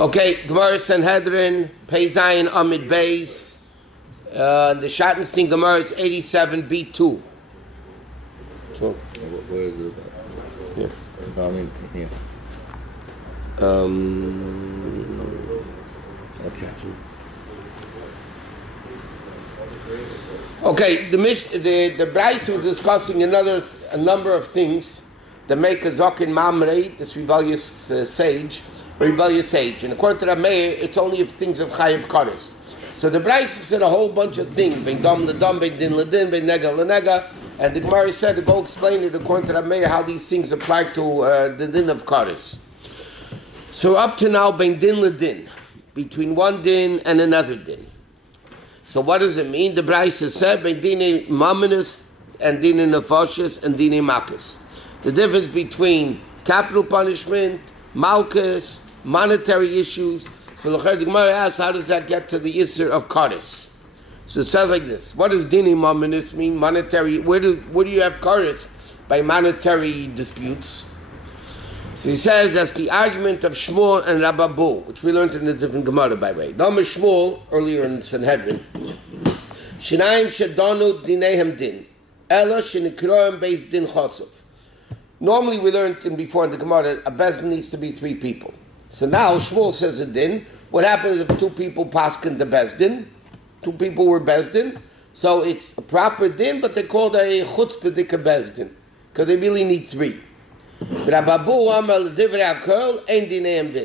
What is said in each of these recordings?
Okay, Gemara Sanhedrin, Pei Zayin Amid Beis. The Schottenstein Gemara is 87b2. So, where is it about? Yeah. No, I mean, yeah. Okay. Okay, the Bryce was discussing a number of things that make a Zokin Mamre, this rebellious sage, and according to Rabbi, it's only if things of Chayiv Kares. So the Bryce said a whole bunch of things, Ben Dom Ledom, Ben Din Ledin, Ben Nega Lenega, and the Gemara said to go explain it according to Rabbi how these things apply to the Din of Kares. So up to now, Ben Din Ledin, between one Din and another Din. So what does it mean? The Bryce said, Ben Dine Maminis and Dine Nefashis and Dine Makas. The difference between capital punishment, Malkus, monetary issues. So the Gemara asks, how does that get to the Isser of Kares? So it says like this. What does Dine Maminis mean? Monetary. Where do you have Kares? By monetary disputes. So he says that's the argument of Shmuel and Rabbi, which we learned in a different Gemara, by the way. Dama Shmuel, earlier in Sanhedrin. Shinaim shedonu dinehem din. Ela shenikroim beis din chotzov. Normally we learned before in the Gemara, a bezdin needs to be 3 people. So now Shmuel says a din. What happens if 2 people paskin the bezdin? 2 people were bezdin. So it's a proper din, but they call it a chutzpedika bezdin. Because they really need 3.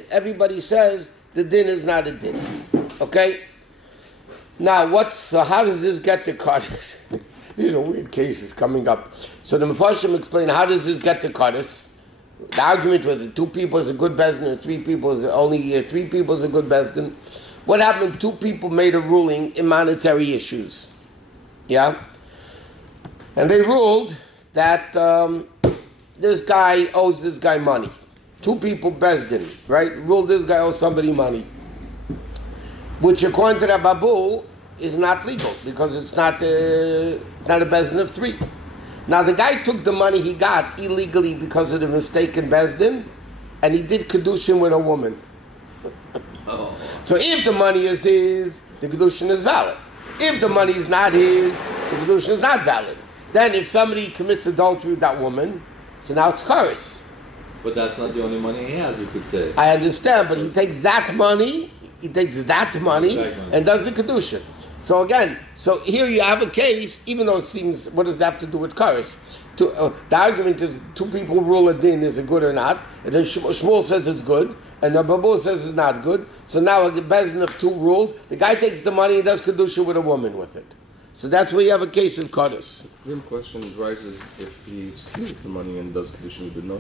Everybody says the din is not a din. Okay? Now, how does this get to Kares? These are weird cases coming up. So the Mefarshim explain, how does this get to Kares? The argument was 2 people is a good bezdin, or 3 people is only 3 people is a good bezdin. What happened? 2 people made a ruling in monetary issues. Yeah? And they ruled that this guy owes this guy money. 2 people bezdin, right? Ruled this guy owes somebody money. Which according to Rabbi is not legal because it's not a bezdin of 3. Now the guy took the money he got illegally because of the mistake in bezdin, and he did kedushin with a woman. So if the money is his, the kedushin is valid. If the money is not his, the kedushin is not valid. Then if somebody commits adultery with that woman, so now it's Kares. But that's not the only money he has, you could say. I understand, but he takes that money and does the kedushin. So again, here you have a case, even though it seems, what does that have to do with Kares? The argument is 2 people rule a din, is it good or not? And then Shmuel says it's good, and Rabbi says it's not good. So now the bezdin of 2 ruled. The guy takes the money and does kedushin with a woman with it. So that's where you have a case of Kares. The same question arises if he steals the money and does kedushin with it, no?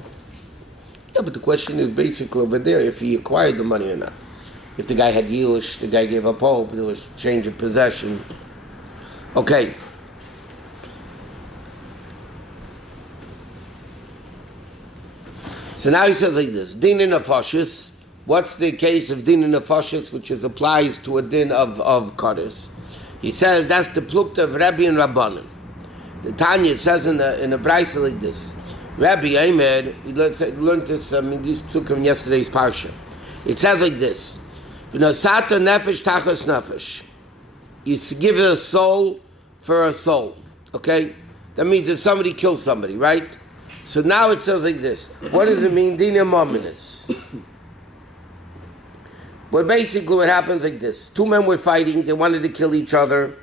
Yeah, but the question is basically over there if he acquired the money or not. If the guy had Yilush, the guy gave up hope, there was change of possession. Okay. So now he says like this, din in nefashis. What's the case of din in nefashis, which applies to a din of Kares? He says that's the plukta of Rabbi and Rabbanan. The Tanya says in the Brisa like this. Rabbi Aimer, we learned this in these psukim in yesterday's parsha. It says like this. V'nosata nefesh tachas nefesh. You give a soul for a soul. Okay? That means if somebody kills somebody, right? So now it says like this. What does it mean? Dina mominus. Well, basically what happens like this. 2 men were fighting. They wanted to kill each other.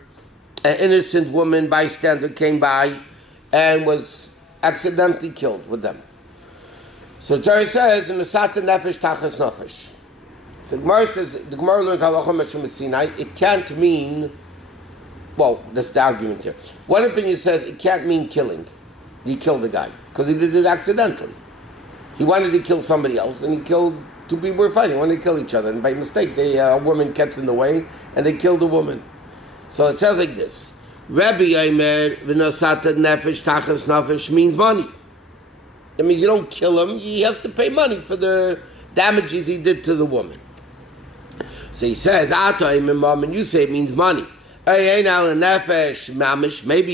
An innocent woman, bystander, came by and was accidentally killed with them. So Torah says, "V'nosata nefesh tachas nefesh." So the Gemara learns halacha meshum Sinai. It can't mean, well, that's the argument here. One opinion says it can't mean killing. He killed the guy because he did it accidentally. He wanted to kill somebody else, and he killed 2 people who were fighting. Wanted to kill each other, and by mistake, a woman gets in the way, and they killed the woman. So it says like this: Rabbi Aimer v'nosata nefesh tachas nefesh means money. I mean, you don't kill him; he has to pay money for the damages he did to the woman. So he says, and you say it means money. Maybe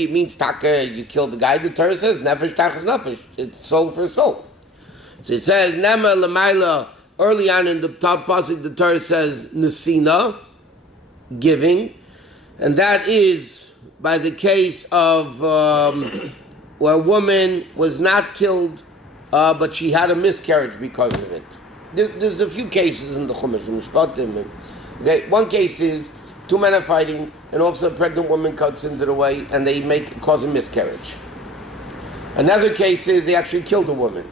it means taka, you killed the guy. The Torah says, nefesh tachas nefesh. It's soul for soul. So it says, Nema l'mayla early on in the top pasuk, the Torah says nesina, giving, and that is by the case of where a woman was not killed, but she had a miscarriage because of it. There's a few cases in the Chumash, Mishpatim. Okay, one case is two men are fighting, and all of a sudden a pregnant woman cuts into the way, and they cause a miscarriage. Another case is they actually killed a woman.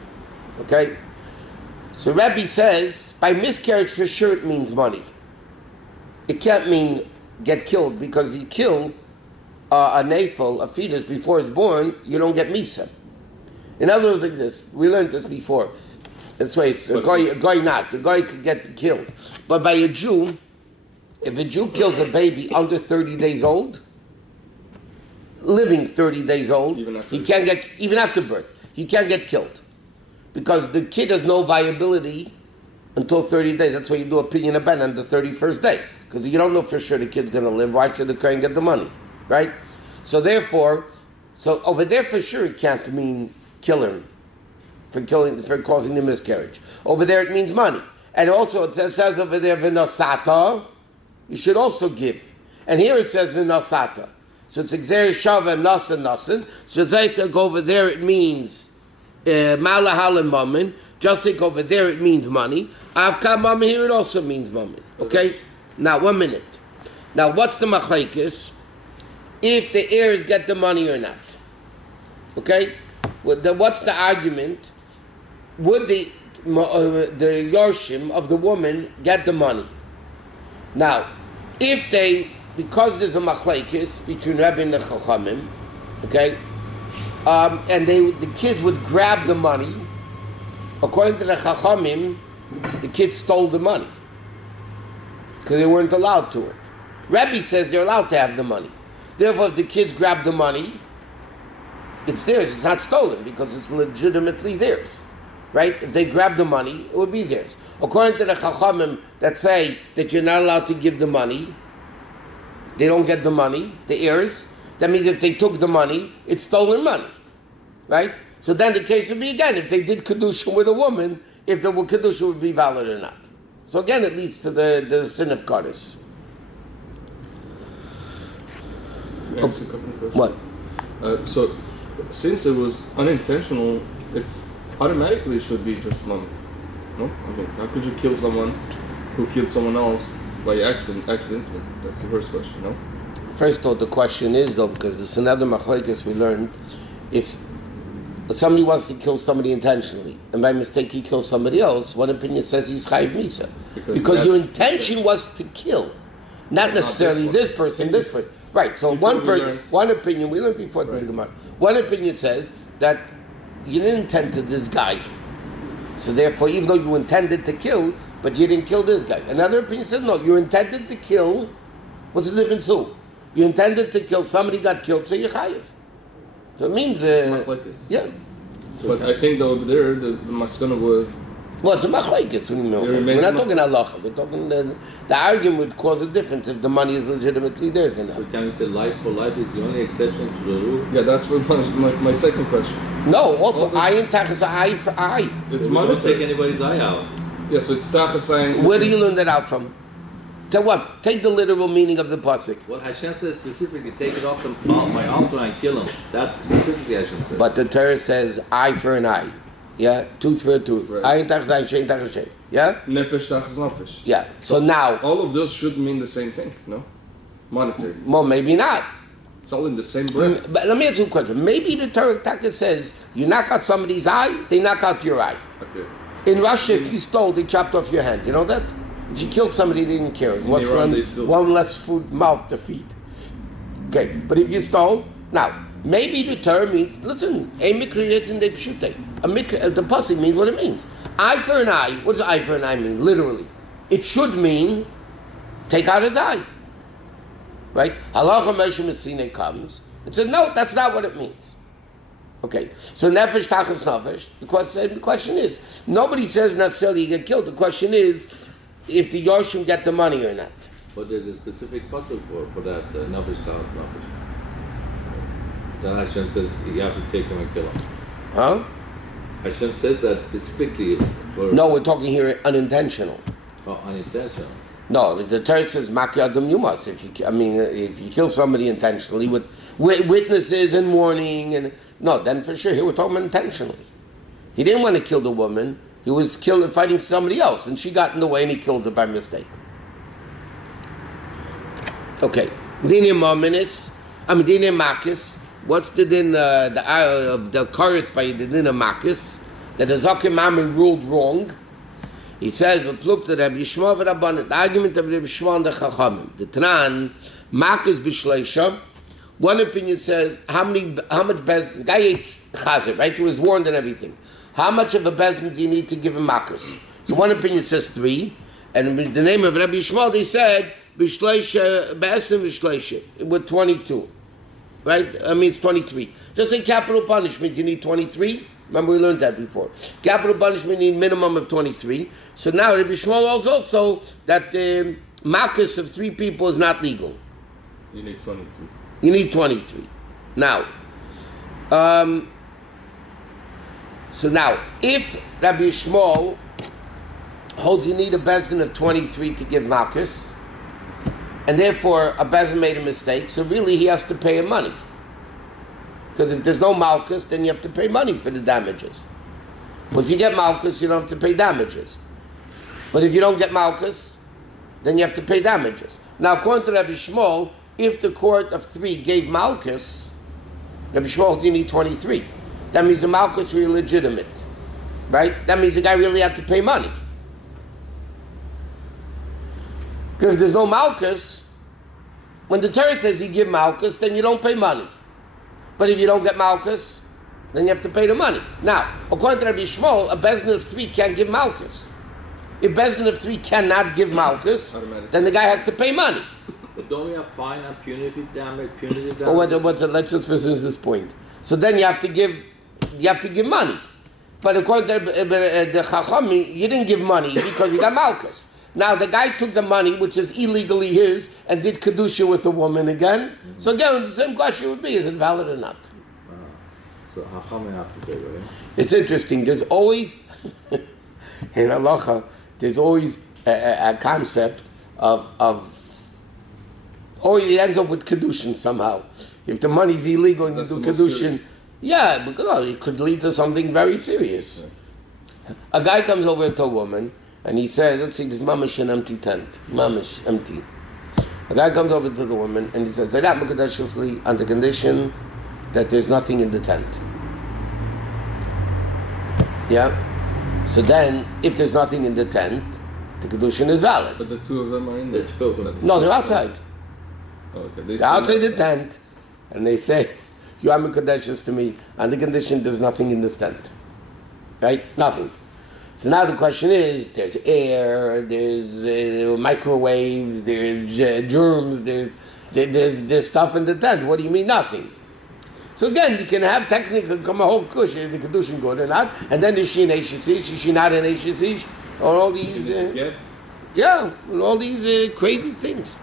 Okay? So Rabbi says, by miscarriage for sure it means money. It can't mean get killed, because if you kill a nafel, a fetus, before it's born, you don't get misa. In other words, like this, we learned this before. This way, a guy could get killed. But by a Jew, if a Jew kills a baby under 30 days old, living 30 days old, he can't get, even after birth, he can't get killed. Because the kid has no viability until 30 days. That's why you do a pidyon haben on the 31st day. Because you don't know for sure the kid's going to live. Why should the kohen get the money? Right? So therefore, over there for sure it can't mean killing, for causing the miscarriage. Over there it means money. And also it says over there, v'nosata, you should also give. And here it says v'nosata. So it's Xer Shava Nasan Nasan. So Zayta go over there, it means Malahal and Mammon. Just like over there, it means money. Avka Mammon, here it also means Mammon. Okay? Now, 1 minute. Now, what's the machlekes? If the heirs get the money or not. Okay? What's the argument? Would the Yorshim of the woman get the money? Now, if they, because there's a machlekes between Rabbi and the Chachamim, okay, and the kids would grab the money, according to the Chachamim, the kids stole the money because they weren't allowed to it. Rabbi says they're allowed to have the money. Therefore, if the kids grab the money, it's theirs. It's not stolen because it's legitimately theirs. Right? If they grab the money, it would be theirs. According to the Chachamim that say that you're not allowed to give the money, they don't get the money, the heirs. That means if they took the money, it's stolen money. Right? So then the case would be again, if they did Kedusha with a woman, if the Kedusha would be valid or not. So again, it leads to the sin of Kaddish. What? So, since it was unintentional, it's automatically should be just money. No? I mean, how could you kill someone who killed someone else by accidentally? That's the first question, no? First of all, the question is, though, because there's another machlekes we learned, if somebody wants to kill somebody intentionally, and by mistake he kills somebody else, one opinion says he's chayiv misa. Because your intention was to kill, not necessarily this person. Right, so one opinion, we learned before the Gemara, one opinion says that you didn't intend to this guy. So therefore, even though you intended to kill, but you didn't kill this guy. Another opinion says, no, you intended to kill, what's the difference who? You intended to kill, somebody got killed, so you're chayiv. So it means, yeah. But I think over there, the maskana was... Well, it's a machlekes. We're not talking halacha. We're talking the argument would cause a difference if the money is legitimately theirs or not. So can we say life for life is the only exception to the rule? Yeah, that's what my second question. No, also ayin tachas eye for eye. It's we don't take anybody's eye out. Yeah, so it's tachas saying... Where do you learn that out from? Tell what? Take the literal meaning of the pasuk. Well, Hashem says specifically, take it off my altar and kill him. That specifically Hashem says. But the Torah says eye for an eye. Yeah, tooth for a tooth. Ayin tachas ayin, shein tachas shein. Yeah? Nefesh tachas nefesh. Yeah. So now... All of those should mean the same thing, no? Monetary. Well, maybe not. It's all in the same breath. But let me ask you a question. Maybe the Torah Taka says, you knock out somebody's eye, they knock out your eye. Okay. In Russia, if you stole, they chopped off your hand. You know that? If you killed somebody, they didn't care. It was one less food mouth to feed. Okay, but if you stole, now, maybe the Torah means, listen, the pasuk means what it means. Eye for an eye, what does eye for an eye mean? Literally. It should mean, take out his eye. Right? Halacha Moshe Messina comes and said, no, that's not what it means. Okay, so nefesh tachas nefesh, the question is, nobody says necessarily you get killed. The question is, if the Yoshim get the money or not. But there's a specific pasuk for that, nefesh tachas nefesh. Then Hashem says you have to take him and kill him. Huh? Hashem says that specifically for... No, we're talking here unintentional. Oh, unintentional. No, the Torah says Maki Adam Yumas. If you kill somebody intentionally with witnesses and warning, and no, then for sure here we're talking about intentionally. He didn't want to kill the woman. He was fighting somebody else, and she got in the way, and he killed her by mistake. Okay, Dinim Mominis. Dinim Makis. What's the din of the chorus by the din of Makis that the Zakim Mamre ruled wrong? He says, "V'plukta Rabbi Yishmael v'Rabbanan." The argument of Rabbi Yishmael and the Chachamim. The Tran Makis b'Shleisha. One opinion says how much bezin? The guy ate chazer, right? He was warned and everything. How much of a bezin do you need to give him Makis? So one opinion says 3, and in the name of Rabbi Yishmael they said b'Shleisha be'esim b'Shleisha with 22. Right? It's 23. Just say capital punishment, you need 23. Remember we learned that before. Capital punishment, you need minimum of 23. So now Rabbi Shmuel holds also that the Makis of 3 people is not legal. You need 23. You need 23. Now, so now, if Rabbi Shmuel holds you need a bezin of 23 to give Makis, and therefore a bezin made a mistake, so really he has to pay him money. Because if there's no malchus, then you have to pay money for the damages. But if you get malchus, you don't have to pay damages. But if you don't get malchus, then you have to pay damages. Now, according to Rabbi Shmuel, if the court of 3 gave malchus, Rabbi Shmuel, you need 23. That means the malchus were illegitimate. Right? That means the guy really had to pay money. Because if there's no malchus, when the Torah says you give malchus, then you don't pay money. But if you don't get malchus, then you have to pay the money. Now, according to Rabbi Shmuel, a bezin of 3 can't give malchus. If bezin of 3 cannot give malchus, then the guy has to pay money. But don't we have fine and punitive damage? Let's just finish this point. So then you have to give money. But according to the Chachamim, you didn't give money because you got malchus. Now the guy took the money, which is illegally his, and did kedusha with a woman again. Mm-hmm. So again, the same question would be: is it valid or not? So how many have to pay, right? It's interesting. There's always in halacha, there's always a concept of always it ends up with kedushin somehow. If the money's illegal and you do kedushin, yeah, because it could lead to something very serious. Yeah. A guy comes over to a woman. And he says, let's see, this mamish an empty tent. Mamish, empty. A guy comes over to the woman and he says, on the condition that there's nothing in the tent. Yeah? So then, if there's nothing in the tent, the kedushin is valid. But the 2 of them are in there. No, they're outside. Oh, okay. They're outside the tent. And they say, you are Mekadeshes to me, on the condition there's nothing in this tent. Right? Nothing. So now the question is, there's air, there's microwave, there's germs, there's stuff in the tent. What do you mean nothing? So again, you can have technically come a whole kush, the kedushin good or not, and then is she an Eishesish, is she not an Eishesish, or all these, all these crazy things.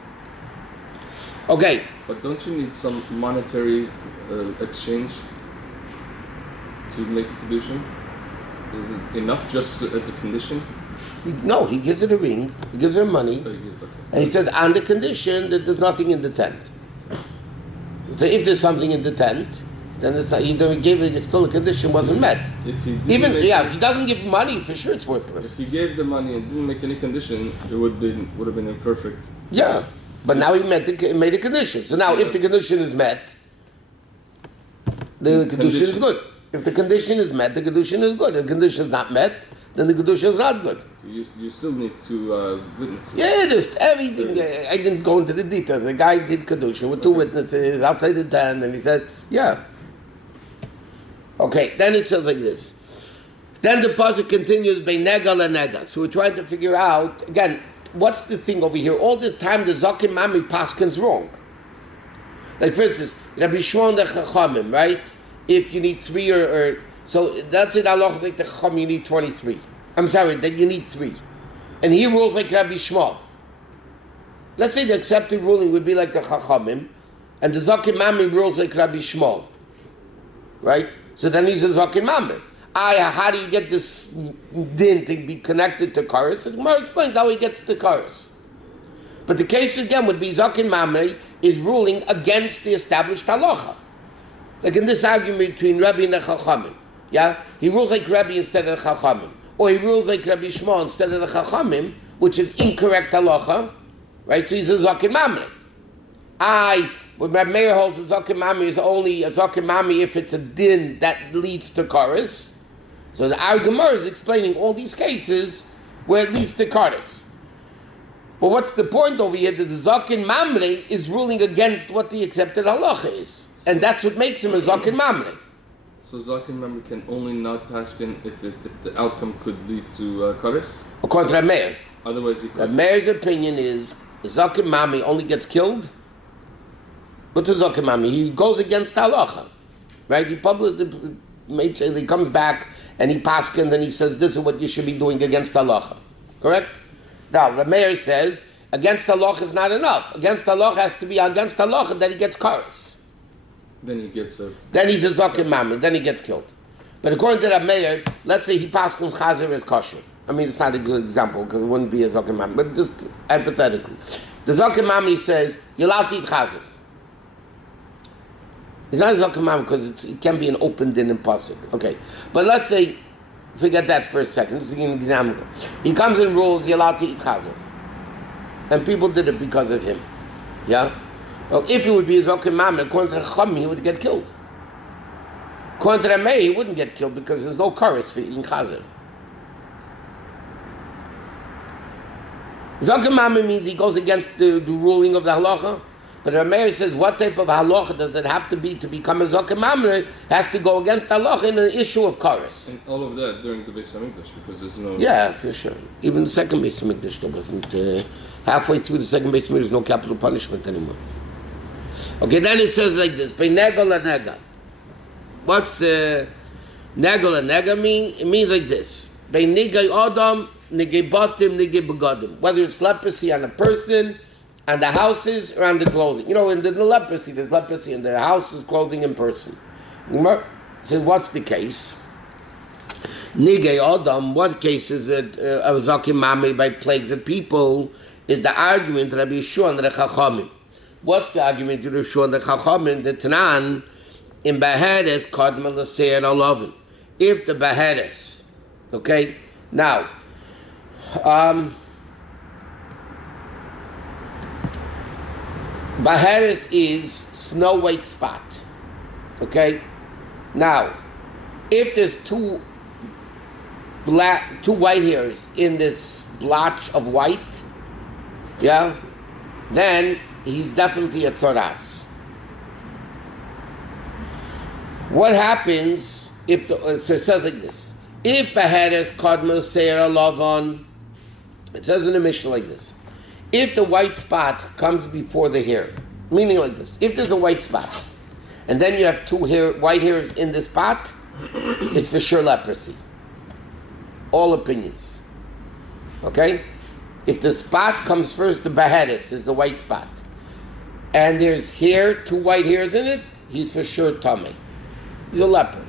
Okay. But don't you need some monetary exchange to make a kedushin? Is it enough just as a condition? No, he gives her a ring, he gives her money, and he says, on the condition that there's nothing in the tent. So if there's something in the tent, then it's not, it's still a condition wasn't met. If he doesn't give money, for sure it's worthless. If he gave the money and didn't make any condition, it would have been imperfect. Yeah, but now he made a condition. So now if the condition is met, the condition is good. If the condition is met, the condition is good. If the condition is not met, then the condition is not good. You still need to witnesses. Yeah, just everything. I didn't go into the details. The guy did kedusha with 2 witnesses outside the tent, and he said, yeah. Okay, then it says like this. Then the pasuk continues by nega la nega. So we're trying to figure out, again, what's the thing over here? All the time the Zakim Mami paskin's wrong. Like for instance, Rabbi Shmuel the Chachamim, right? If you need 3 or so that's it. Allah is like the Chacham, you need 23. I'm sorry, that you need 3. And he rules like Rabbi Shmuel. Let's say the accepted ruling would be like the Chachamim, and the Zakim Mami rules like Rabbi Shmuel. Right? So then he's a Zakim Mami. How do you get this din to be connected to kares? The Gemara explains how he gets to kares. But the case again would be Zakin Mamre is ruling against the established halacha. Like in this argument between Rabbi and the Chachamim. Yeah? He rules like Rabbi instead of the Chachamim. Or he rules like Rabbi Shmuel instead of the Chachamim, which is incorrect halacha. Right? So he's a Zakin Mamre. What Rabbi Meir holds a Zakin Mamre is only a Zakin Mamre if it's a din that leads to kares. So the Gemara is explaining all these cases where it leads to kares. But what's the point over here? That the Zakin Mamre is ruling against what the accepted halacha is. And that's what makes him a Zakin Mamre. So Zakin Mamre can only not pass in if the outcome could lead to kares? According to Rabbi Meir. Otherwise he could. Rabbi Meir's opinion is the Zakin Mamre only gets killed. What's a Zakin Mamre? He goes against halacha. Right? He comes back and he paskins and he says, this is what you should be doing against halacha. Correct? Now, the mayor says, against halacha is not enough. Against halacha has to be against halacha, then he gets kares. Then he's a Zakin Mamre, then he gets killed. But according to the mayor, let's say he paskins chazer is kosher. I mean, it's not a good example because it wouldn't be a Zakin Mamre, but just hypothetically. The Zakin Mamre says, you're allowed to eat chazer. It's not a Zakin Mamre because it can be an open din in pasuk. Okay, but let's say, forget that for a second. Just to give an example. He comes and rules you're allowed to eat chazer, and people did it because of him. Yeah. Well, if it would be a Zakin Mamre, according to the Chachamim, he would get killed. According to the Meir, he wouldn't get killed because there's no kares for eating chazer. Zakin Mamre means he goes against the ruling of the halacha. But the Meir says, what type of halacha does it have to be to become a Zakin Mamre? Has to go against halacha in an issue of kares. And all of that during the Beis Hamikdash, because there's no... Yeah, for sure. Even the second Beis Hamikdash, there wasn't... halfway through the second Beis Hamikdash, there's no capital punishment anymore. Okay, then it says like this, Bei negel and nega. What's negel and nega mean? It means like this. Bei nigay adam, nigay batim, nigay begadim. Whether it's leprosy on a person, on the houses, or on the clothing. You know, in the leprosy, there's leprosy in the houses, clothing, and person. It says, what's the case? Nigay adam, what case is it of Zakin Mamre by plagues of people, is the argument of Rabbi Yeshua and the Chachamim. What's the argument of Rabbi Yeshua and the Chachamim? The Tanan, in Beheres, Kadma L'Seir Alovin. If the Beheres, okay, now, Beheres is snow white spot, okay? Now, if there's two white hairs in this blotch of white, yeah, then he's definitely a tzoras. What happens if so it says like this: if Beheres Kadma Seir Lavan, it says in the Mishnah like this: if the white spot comes before the hair, meaning like this, if there's a white spot, and then you have white hairs in the spot, it's for sure leprosy. All opinions. Okay? If the spot comes first, the Beheres is the white spot, and there's two white hairs in it, he's for sure tummy. He's a leper.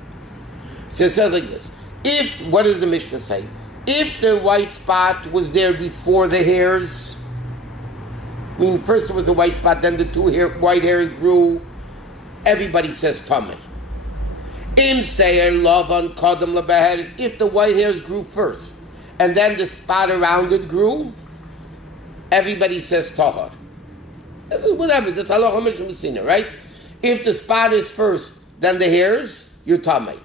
So it says like this: what does the Mishnah say? If the white spot was there before the hairs, I mean, first it was a white spot, then the white hairs grew, everybody says tummy. Im seir lavan kadam lebeheres. If the white hairs grew first, and then the spot around it grew, everybody says tahar. Whatever, that's halacha mishmesina, right? If the spot is first, then the hairs, you're tamei.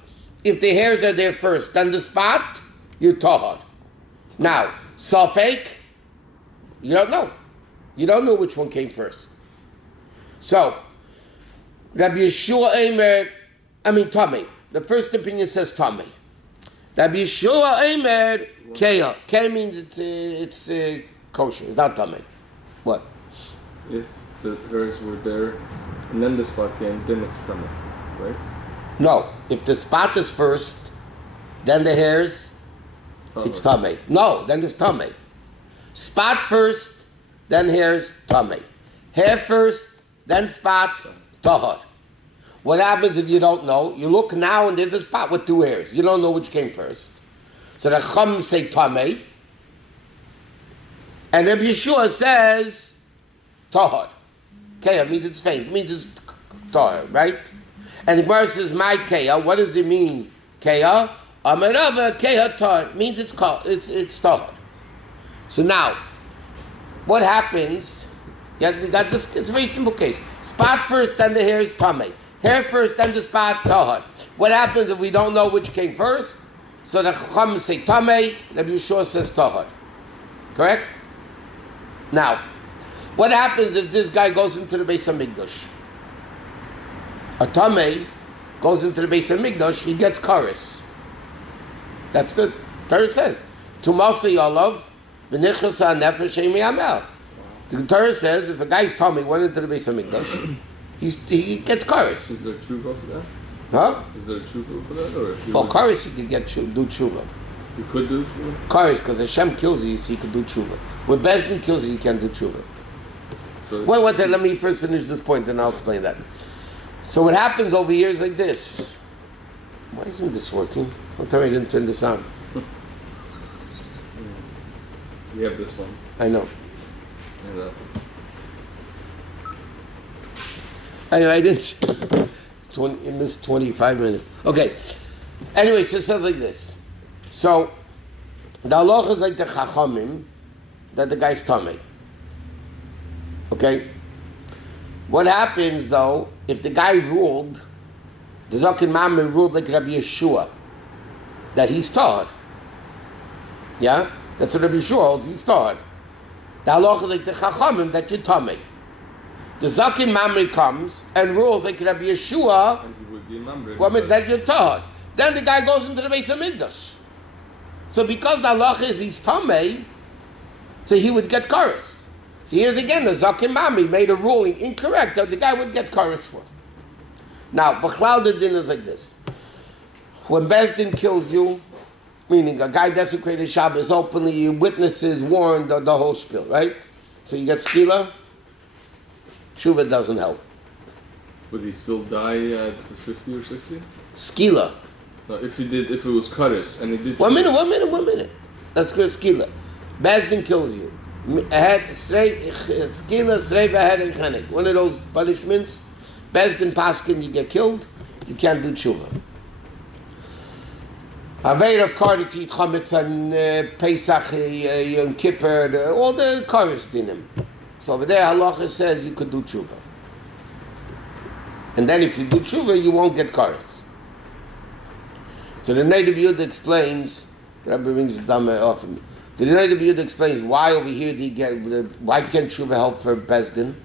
If the hairs are there first, then the spot, you're tahar. Now, safek, you don't know. You don't know which one came first. So, Rabbi Yeshua Eimer, tamei. The first opinion says tamei. Rabbi Yeshua Eimer, keya. Keya means it's kosher. It's not tamei. What? If the hairs were there, and then the spot came, then it's tummy, right? No. If the spot is first, then the hairs, it's tamei. No, then it's tamei. Spot first, then hairs, tamei. Hair first, then spot, tahor. What happens if you don't know? You look now and there's a spot with 2 hairs. You don't know which came first. So the Chum say Tameh. And Rabbi Yeshua says Tahor. Keah means it's faint. It means it's Tahor, right? And the Gemara says, my Keah. What does it mean, Keah? Amarava Keah Tahor. Means it's Tahor. So now, what happens? You got this, it's a very simple case. Spot first, then the hair is Tameh. Hair first, then the spot Tahor. What happens if we don't know which came first? So the Chacham say Tameh, Rabbi Yeshua says Tahor. Correct? Now, what happens if this guy goes into the Beis HaMikdash? A Tameh goes into the Beis HaMikdash, he gets kares. That's the Torah says. Tumasa Yolav, v'nichnas ha'nefesh she'im yamel. The Torah says if a guy's Tameh went into the Beis HaMikdash, he gets kares. Is there tshuva for that? Huh? Is there a tshuva for that? Or Well, kares he could do tshuva. You could do tshuva? Kares, because Hashem kills you, so he could do tshuva. When Bezdin kills you, he can't do tshuva. So Wait, let me first finish this point, and I'll explain that. So what happens over here is like this. Why isn't this working? I'll tell you I didn't turn this on. we have this one. I know. And that one. Anyway, I didn't. It missed 25 minutes. Okay. Anyway, so it says like this. So, the halacha is like the chachamim, that the guy's tamei. Okay? What happens, though, if the guy ruled, the Zakin Mamre ruled like Rabbi Yeshua, that he's tahor. Yeah? That's what Rabbi Yeshua holds, he's tahor. The halacha is like the chachamim, that you're tamei. The Zakin Mamre comes and rules like Rabbi Yeshua, And he would be a member. that you're tahor. Then the guy goes into the Beis HaMikdash. So because the halacha is he's tamei, so he would get kares. So here's again, the Zakin Mamre made a ruling incorrect that the guy would get kares for. Now, B'chlal the din is like this. When Bezdin kills you, meaning a guy desecrated Shabbos openly, witnesses warned the whole spiel, right? So you get skila, tshuva doesn't help. Would he still die at 50 or 60? Skila. No, if it was kares and he did. One minute. That's good, skila. Bezdin kills you. Skila, sreiv, ahead, and chanek. One of those punishments. Bezdin paskin, you get killed. You can't do tshuva. Aveir of kares, eat chametz and Pesach, Yom Kippur, all the kares dinim. So over there, halacha says you could do tshuva. And then if you do tshuva, you won't get kares. So the Neighbor Yehuda explains, the Rabbi brings it down often. The Neighbor Yehuda explains why over here why can't tshuva help for Bezdin?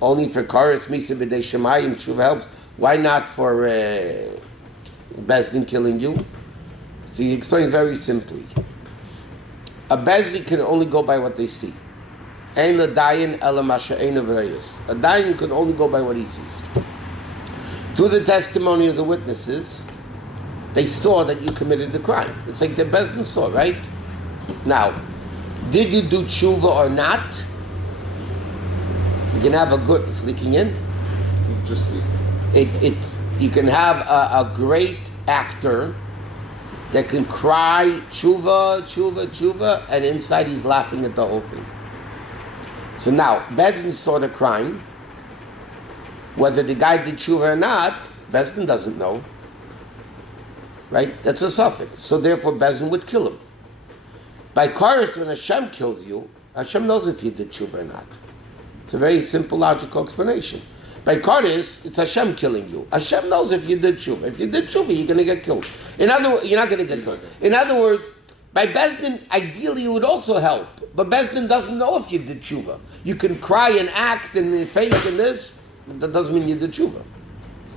Only for kares misa b'dei shemayim tshuva helps. Why not for Bezdin killing you? So he explains very simply. A Bezdin can only go by what they see. Ein l'dayin ela masha ein avrayos. A dayan can only go by what he sees. Through the testimony of the witnesses, they saw that you committed the crime. It's like the Bezdin saw, right? Now, did you do tshuva or not? You can have a good, it's leaking in. Just It's you can have a great actor that can cry tshuva, and inside he's laughing at the whole thing. So now, Bezdin saw the crime. Whether the guy did tshuva or not, Bezdin doesn't know. Right? That's a suffix. So therefore, Bezdin would kill him. By kares, when Hashem kills you, Hashem knows if you did tshuva or not. It's a very simple, logical explanation. By kares, it's Hashem killing you. Hashem knows if you did tshuva. If you did tshuva, you're going to get killed. In other words, you're not going to get killed. In other words, by Bezdin, ideally it would also help. But Bezdin doesn't know if you did tshuva. You can cry and act and fake and this, but that doesn't mean you did tshuva.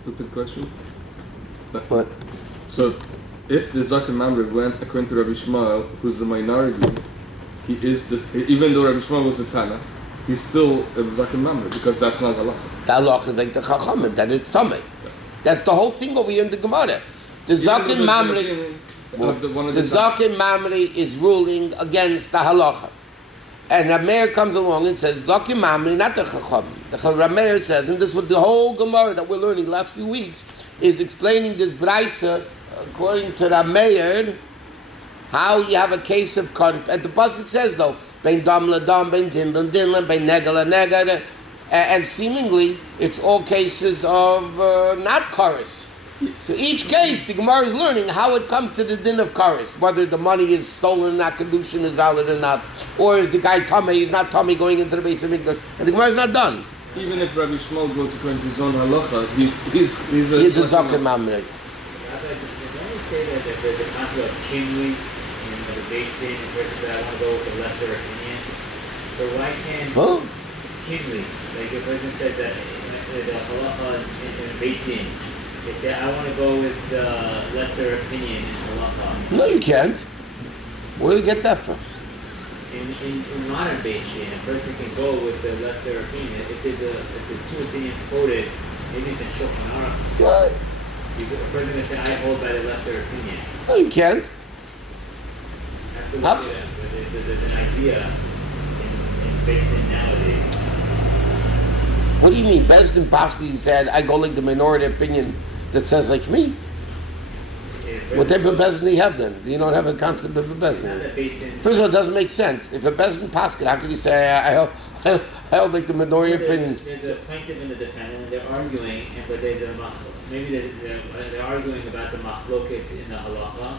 stupid question. What? So, if the Zaken Mamre went according to Rabbi Shmuel, who's the minority, even though Rabbi Shmuel was the Tana, he's still a Zaken Mamre because that's not halacha. The halacha is like the Chachamim, that it's Tameh. That's the whole thing over here in the Gemara. The Zaken Mamre, the Zaken Mamre is ruling against the halacha. And Rameir comes along and says, Zaki Mamri, not the Chacham. The Rameir says, and this is what the whole Gemara that we're learning the last few weeks is explaining this Braisa, according to Rameir, how you have a case of Karis. And the pasuk says though, Bein Dam LaDam, Bein Din LaDin, Bein Nega LaNega, and seemingly it's all cases of not Karis. So each case, the Gemara is learning how it comes to the din of Karis, whether the money is stolen and not Kedushin is valid or not, or is the guy Tameh, he's not Tameh going into the base of Mikdash, and the Gemara is not done. Even if Rabbi Shmuel goes according to his own halacha, he's a Zaken Mamre. Don't you say that there's a concept of kinley in the base din versus that I want to go with the lesser opinion? So why can't kinley, like a person said that the halacha in a base din, they say, I want to go with the lesser opinion in halacha. No, you can't. Where do you get that from? In modern base din, a person can go with the lesser opinion. If there's two opinions quoted, maybe it's in Shulchan Aruch. What? A person can say, I hold by the lesser opinion. No, you can't. Have to look at it. But there's an idea in base din nowadays. What do you mean? Bezdin Paski said, I go like the minority opinion that says like me. What type of Bezdin do you have then? You don't have a concept of a Bezdin. First of all, it doesn't make sense. If a Bezdin Paski, how could you say, I hold like the minority opinion? There's a plaintiff and a defendant, and they're arguing, but there's they're arguing about the machloket in the halacha,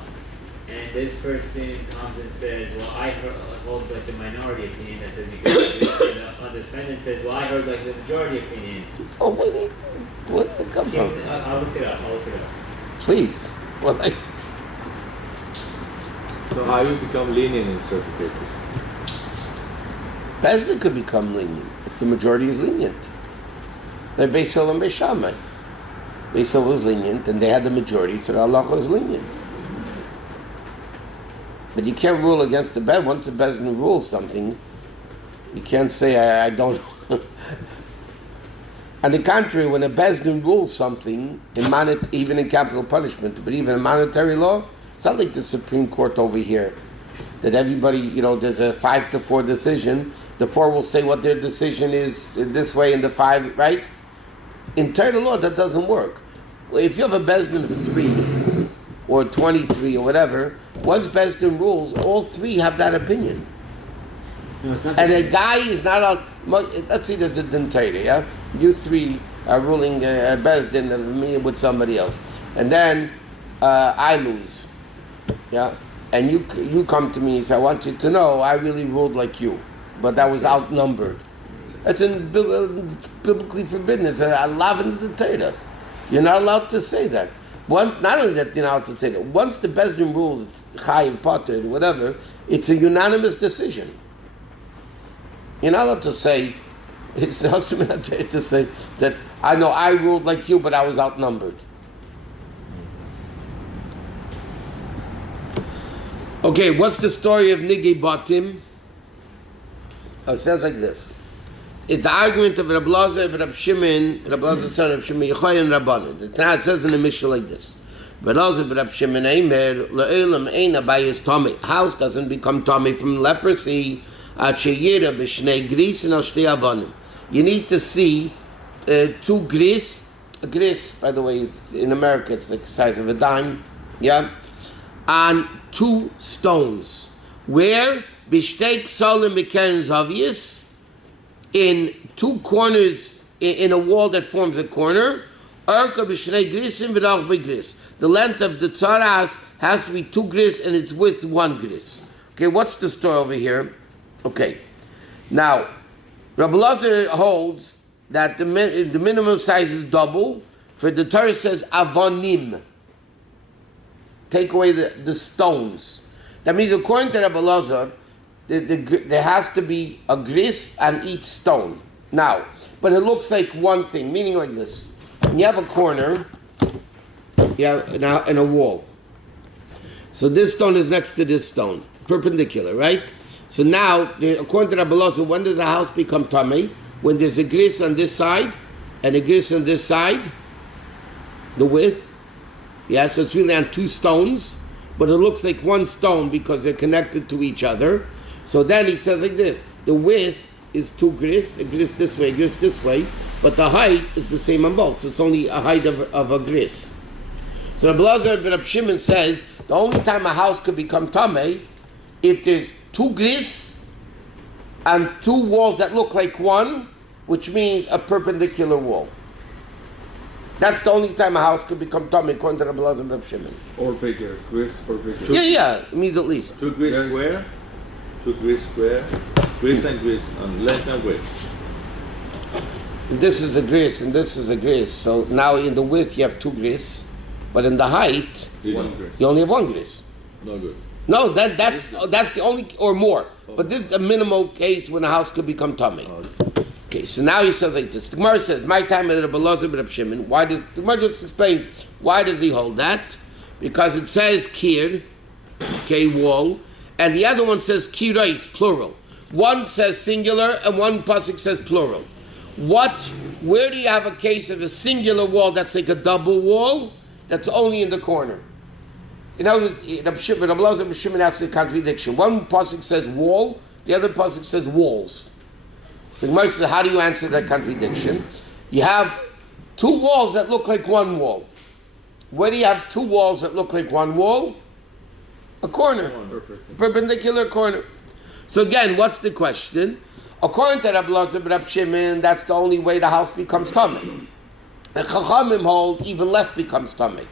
and this person comes and says, well, I hold like the minority opinion that says you can do this, and the defendant says, well, I heard like the majority opinion. Oh, where did it come from? I'll look it up. Please. Well, like... So how you become lenient in certain cases? Bezdin could become lenient if the majority is lenient. Like Beis Hillel and Beis Shammai. Beis Hillel was lenient, and they had the majority, so the halacha was lenient. But you can't rule against the Bezdin. Once the Bezdin rules something, you can't say, I don't... On the contrary, when a Bezdin rules something, even in capital punishment, but even in monetary law, it's not like the Supreme Court over here, that everybody, there's a 5-4 decision, the 4 will say what their decision is this way, and the 5, right? In Torah law, that doesn't work. If you have a Bezdin of 3, or 23, or whatever, once Bezdin rules, all 3 have that opinion. No, and a guy is not out. Let's see, there's a din Torah, yeah? You 3 are ruling a Bezdin of me with somebody else. And then I lose, yeah? And you come to me and say, I want you to know I really ruled like you, but that was outnumbered. That's biblically forbidden. It's a lav in the Torah. You're not allowed to say that. Not only that you're not allowed to say that, once the Bezdin rules, it's chayiv, pater, whatever, it's a unanimous decision. You're not allowed to say, it's not to say that I know I ruled like you, but I was outnumbered. Okay, what's the story of Nigei Batim? It says like this. It's the argument of Rabbi Lazar, Rabbi Shimon, Rabbi Lazar son of Shimon, Yochai and Rabbanan. The Tanakh says in the Mishnah like this. Rabbi Lazar, Rabbi Shimon, Eimer, Le'elam ein abayis Tomei. House doesn't become Tomei from leprosy. You need to see 2 gris. A gris, by the way, in America it's like the size of a dime, yeah, and 2 stones. Where b'shtei ksalim b'keren zavius, in 2 corners in a wall that forms a corner. Arka b'shnei grisim v'rach b'gris. The length of the tzaras has to be 2 gris and its width 1 gris. Okay, what's the story over here? Okay, now Rabbi Lazar holds that the minimum size is double. For the Torah says avonim, take away the stones. That means according to Rabbi Lazar, there has to be a gris on each stone. Now, but it looks like one thing, meaning like this: when you have a corner, in a wall. So this stone is next to this stone, perpendicular, right? So now, according to Rabbi Lazar, when does the house become tamei? When there's a gris on this side and a gris on this side, the width. Yeah, so it's really on 2 stones, but it looks like one stone because they're connected to each other. So then he says like this: the width is 2 gris, a gris this way, a gris this way, but the height is the same on both. So it's only a height of a gris. So Rabbi Elazar ben Reb Shimon says the only time a house could become tamei if there's 2 gris and 2 walls that look like one, which means a perpendicular wall. That's the only time a house could become tamei according to Rabbi Elazar ben Reb Shimon. Or bigger, gris or bigger. Yeah, it means at least. 2 gris square, 2 gris square, gris and gris, and less than gris. This is a gris and this is a gris. So now in the width you have 2 gris, but in the height One gris. you only have 1 gris. No good. No, that's the only or more. But this is the minimal case when a house could become tamei. Okay, so now he says like this. The Gemara says, "My time at Rabbi Elazar ben Reb Shimon." Why did the Gemara just explain? Why does he hold that? Because it says kir, okay, wall, and the other one says kirais, plural. One says singular and one pasuk says plural. Where do you have a case of a singular wall that's like a double wall that's only in the corner? You know, Rabbi Elazar ben Shimon asks a contradiction. One pasuk says wall, the other pasuk says walls. So Gemara says, how do you answer that contradiction? You have 2 walls that look like one wall. Where do you have 2 walls that look like one wall? A corner. Perpendicular corner. So again, what's the question? According to Rabbi Elazar ben Reb Shimon, that's the only way the house becomes tamei. The Chachamim hold even less becomes tamei.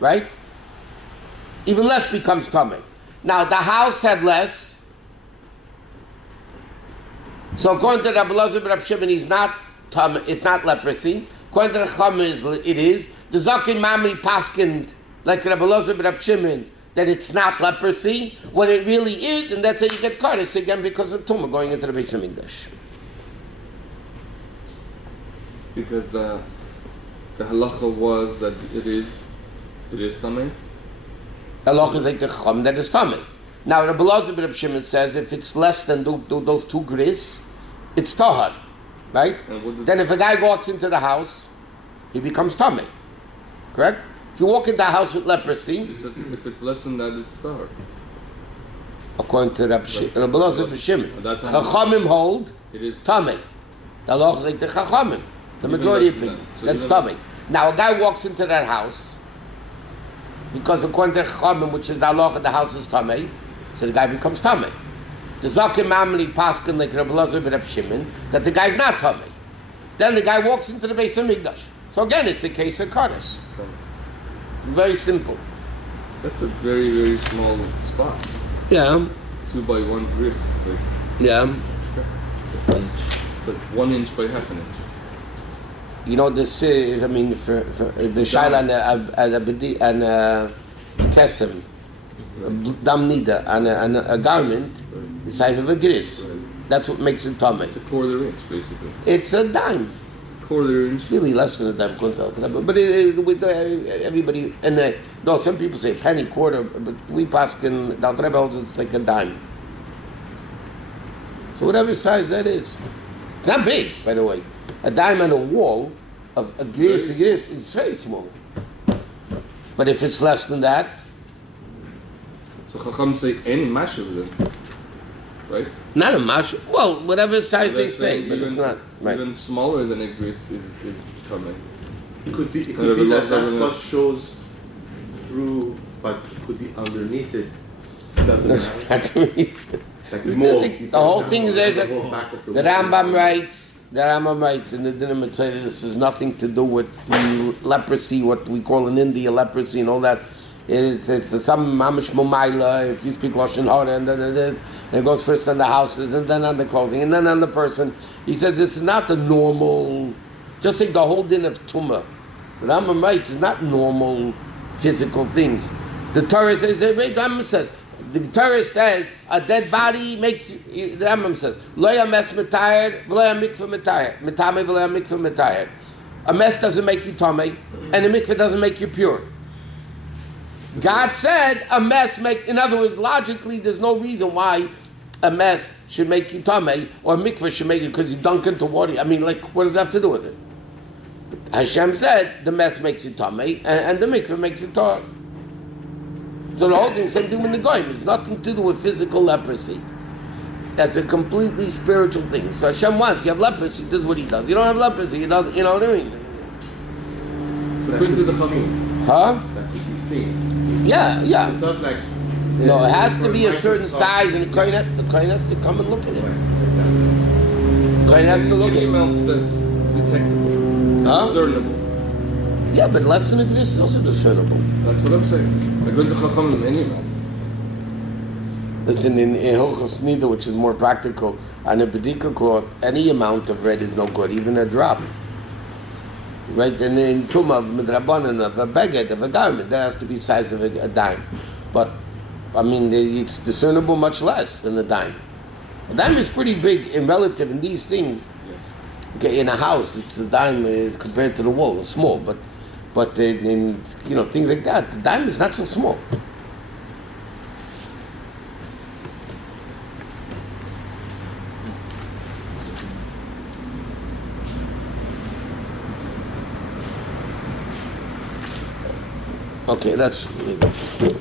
Right? Even less becomes tamei. Now, the house had less. So according to Rabbi Elazar ben Reb Shimon, it's not leprosy. According to the Chachamim, it is. The Zakin Mamri paskined, like Rabbi Elazar ben Reb Shimon, that it's not leprosy, when it really is, and that's how you get kares again because of tumah going into the Beis Hamikdash. Because the halacha was that it is tamei. Halacha is like the chacham that is tamei. Now Rabbi Elazar ben Reb Shimon says if it's less than those 2 gris, it's tahar, right? Then if a guy walks into the house, he becomes tamei, correct? If you walk into the house with leprosy, You said if it's less than that, it's tahar. according to Rabbi Elazar ben Shimon, That's how- chachamim hold It is. tamei. The halacha is like the chachamim, the Even majority less than opinion. that. So That's even tamei. Now a guy walks into that house because according to chachamim, which is the halacha, the house is tamei. So the guy becomes tamei. The Zakim Mamli paskin like Rabbi Elazar ben Reb Shimon that the guy's not tamei. Then the guy walks into the Beis Hamikdash. So again, it's a case of kares. Very simple. That's a very, very small spot. Yeah, 2 by 1 gris. It's like, yeah. it's like 1 inch by half an inch. You know this is. I mean, for the shaila and kesem, dam nida and a garment the size of a gris. Right. That's what makes it tamei. It's a 1/4 inch, basically. It's a dime. 1/4 inch. It's really less than a dime. But with everybody, and no, some people say penny, quarter, but we paskin, the Rebbe holds it's like a dime. So whatever size that is. It's not big, by the way. A dime on a wall of a gris, it's very small. But if it's less than that, So Chacham say any mashiv then, right? not a mash. Well, whatever size they Let's say, but it's not. Right. Even smaller than a gris is tamei. It could be Rabbi that Elazar that's ben what Reb- shows through, but it could be underneath it. Doesn't matter. Like the mold. The whole thing is there's The whole back of the Rambam writes in the Dinah Mitzvah, this has nothing to do with leprosy, what we call in India leprosy and all that. It's some mamish mumayla, if you speak Lashon Hara, and then it goes first on the houses, and then on the clothing, and then on the person. He says this is not the normal, just like the whole din of Tumah. The Rambam writes, it's not normal physical things. The Torah says, the Rambam says, the Torah says a dead body makes you, the Rambam says, Lo yames metayed, v'lo yamikveh metayed, metame v'lo yamikveh metayed. A mess doesn't make you tamei, and a mikveh doesn't make you pure. God said a mess in other words, logically, there's no reason why a mess should make you tamei, or a mikveh should make you because you dunk into water. I mean, like, what does that have to do with it? But Hashem said the mess makes you tamei, and the mikveh makes you tar. So the whole thing is the same thing with the goyim. It's nothing to do with physical leprosy. That's a completely spiritual thing. So Hashem wants, you have leprosy, this is what he does. You don't have leprosy, he does, you know what I mean? So according to the Chacham. Huh? That could be seen. Yeah, yeah. It's not like. No, it has to be a certain size, and the kohen has to come and look at it. The kohen has to look at Any it. amount that's detectable, Huh? discernible. Yeah, but less than a gris is also discernible. That's what I'm saying. According to Chacham, any amount. Listen, in Hilchos Nida, which is more practical, on a bedika cloth, any amount of red is no good, even a drop. Right? And in Tumah, Midrabanan, of a baguette, of a garment, that has to be the size of a dime. But, I mean, it's discernible much less than a dime. A dime is pretty big in relative in these things. Okay, in a house, it's a dime is compared to the wall, it's small, but in things like that, the dime is not so small. Okay, that's really good.